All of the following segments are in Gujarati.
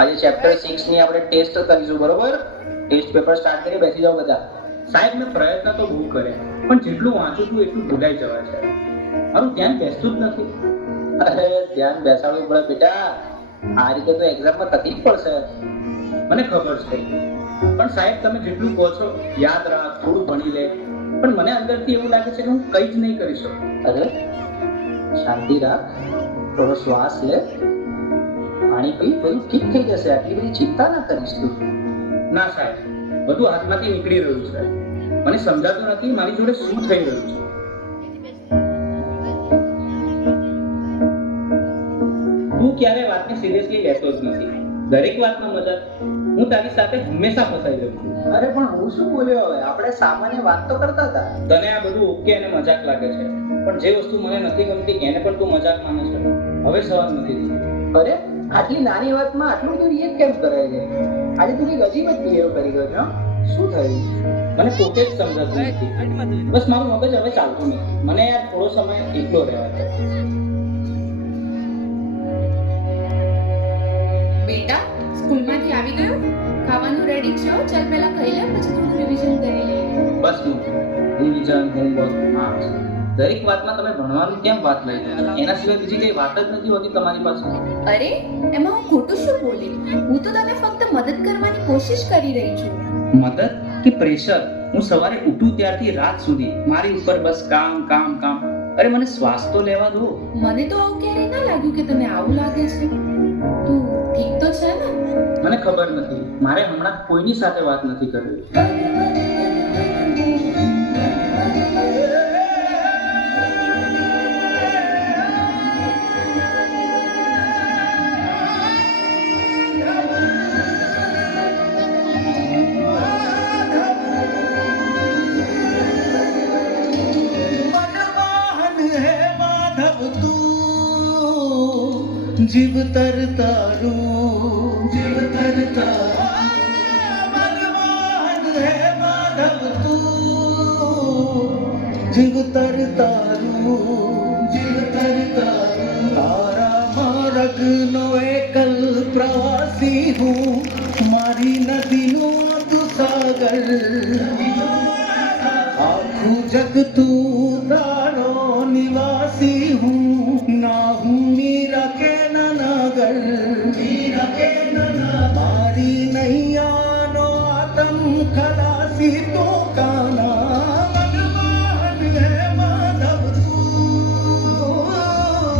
આજે ચેપ્ટર 6 ની આપણે ટેસ્ટ કરીશું, બરોબર? ટેસ્ટ પેપર સ્ટાર્ટ કરી, બેસી જાઓ બધા. સાહેબ મેં પ્રયત્ન તો બહુ કર્યા, પણ જેટલું વાંચું છું એટલું ભૂલાઈ જવા છે. મારું ધ્યાન બેસતું જ નથી. અરે ધ્યાન બેસાડવું પડે બેટા, આ રીતે તો એક્ઝામમાં તકલીફ પડશે. મને ખબર છે, પણ સાહેબ તમે જેટલું કહો છો યાદ રાખ, થોડું ભણી લે, પણ મને અંદરથી એવું લાગે છે કે હું કંઈ જ નહીં કરી શકું. અરે શાંતિ રાખ, થોડો શ્વાસ લે, પાણી પી, બધું ઠીક થઈ જશે. આટલી બધી ચિંતા ના કરીશ તું. ના સાહેબ, બધું હાથમાંથી નીકળી રહ્યું છે. મને સમજાતું નથી મારી જોડે શું થઈ રહ્યું છે. તું ક્યારે વાતને સિરિયસલી લેતો જ નથી, દરેક વાતમાં મજાક. હું તારી સાથે હંમેશા ફસાઈ જાઉં છું. અરે પણ હું શું બોલ્યો? હવે આપણે સામાન્ય વાત તો કરતા હતા. તને આ બધું ઓકે અને મજાક લાગે છે, પણ જે વસ્તુ મને નથી ગમતી એને પણ તું મજાક માને છે. હવે સવાલ નથી થતો. અરે આટલી નાની વાતમાં આટલું બધું રિએક્ટ કેમ કરે છે? આજે તું કંઈક અજીબ જ બિહેવ કરી ગયો છો. શું થયું? મને પોતે જ સમજાતું નથી. બસ મારું મગજ હવે ચાલતું નથી. મને યાર થોડો સમય એકલો રહેવા દે. બેટા, સ્કૂલમાંથી આવી ગયો? ખાવાનું રેડી છે? ચાલ પહેલા ખાઈ લે, પછી થોડું રિવિઝન કરી લે. બસ રિવિઝન, હોમવર્ક, માર્ક્સ, દરેક વાતમાં તમે ભણવાનું કેમ વાત લઈ લો છો? એના સિવાય બીજી કઈ વાત જ નથી હોતી તમારી પાસે. અરે એમાં હું ખોટું શું બોલી? હું તો તને ફક્ત મદદ કરવાની કોશિશ કરી રહી છું. મદદ કે પ્રેશર? હું સવારે ઉઠું ત્યારથી રાત સુધી મારી ઉપર બસ કામ કામ કામ. અરે મને શ્વાસ તો લેવા દો. મને તો આવું ક્યારેય ના લાગ્યું કે તને આવું લાગે છે. તું ઠીક તો છે ને? મને ખબર નથી, મારે હમણાં કોઈની સાથે વાત નથી કરવી. જીવ તરતારું, જીવ તરતારું, મનમોહન હે માધવ તું. જીવ તરતારું, જીવ તરતારું, તારા માર્ગનો એકલ પ્રવાસી હું, મારી નદીનો તું સાગર. આખું જગ તું તારો નિવાસી હું, ના હું મીરા કે નગર. મારી નૈયાનો આતમ ખલાસી તો કાના. મનમોહન હે માધવ તું.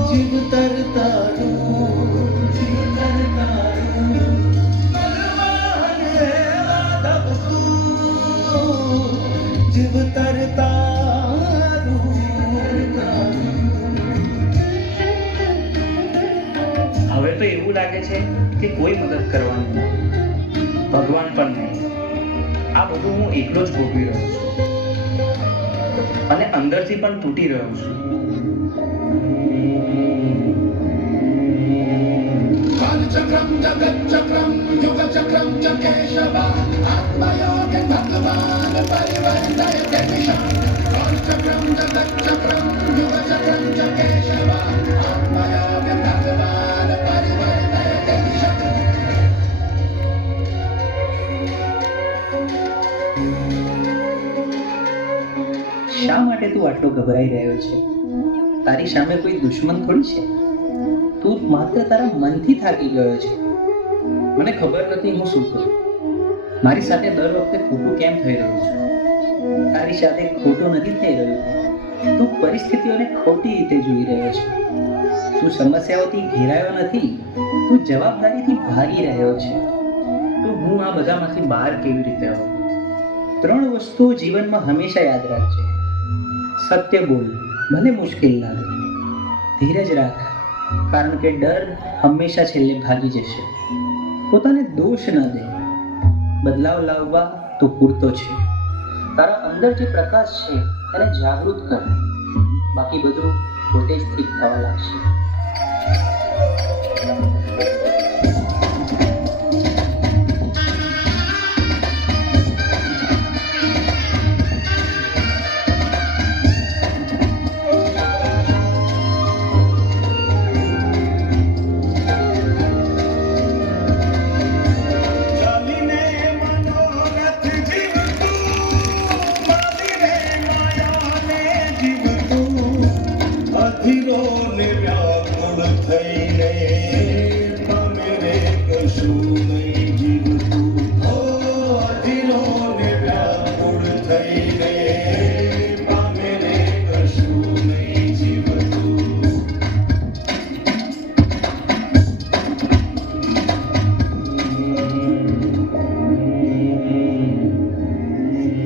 જીવ તરતારું, જીવ તરતારું, મનમોહન હે માધવ તું. જીવ તરતારું. હવે તો એવું લાગે છે કે કોઈ મદદ કરવાનું નહીં, ભગવાન પણ નહીં. આ બધું હું એકલો જ ભોગવી રહ્યો છું અને અંદરથી પણ તૂટી રહ્યો છું. કાલચક્રમ જગતચક્રમ યુગચક્રમ ચ કેશવ આત્મયોગ ભગવાન પરિવર્તયતે દિશા. કાલચક્રમ જગતચક્રમ યુગચક્રમ ચ કેશવ આત્મયોગ ભગવાન પરિવર્તયતે દિશા. શા માટે તું આટલો ગભરાઈ રહ્યો છે? તારી સામે કોઈ દુશ્મન થોડી છે. તું માત્ર તારા મનથી થાકી ગયો છે. મને ખબર નથી હું શું કરું. મારી સાથે દર વખતે ખોટું કેમ થઈ રહ્યું છે? તારી સાથે ખોટું નથી થઈ રહ્યું, તું પરિસ્થિતિઓને ખોટી રીતે જોઈ રહ્યો છે. તું સમસ્યાઓથી ઘેરાયો નથી, તું જવાબદારીથી ભાગી રહ્યો છે. તો હું આ બધામાંથી બહાર કેવી રીતે આવું? 3 વસ્તુઓ જીવનમાં હંમેશા યાદ રાખજે. સત્ય બોલ, ભલે મુશ્કેલ લાગે. ધીરજ રાખ, કારણ કે ડર હંમેશા છેલ્લે ભાગી જશે. પોતાને દોષ ન દે, બદલાવ લાવવા તો પૂરતો છે. તારા અંદર જે પ્રકાશ છે તેને જાગૃત કર, બાકી બધું પોતે જ ઠીક થવા લાગશે.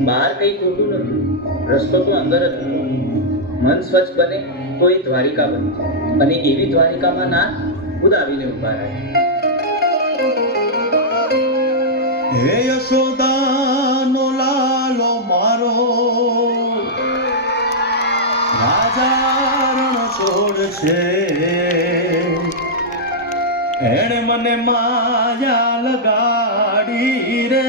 બહાર કઈ ખોટું નથી, રસ્તો તો અંદર જ છે. મન સ્વચ્છ બને તો એ દ્વારિકા બની જાય, અને એવી દ્વારિકામાં ના ખુદ આવીને ઉભા રહે. હે યશોદાનો લાલો મારો, રાજા રણ છોડ છે, એણે મને માયા લગાડી રે.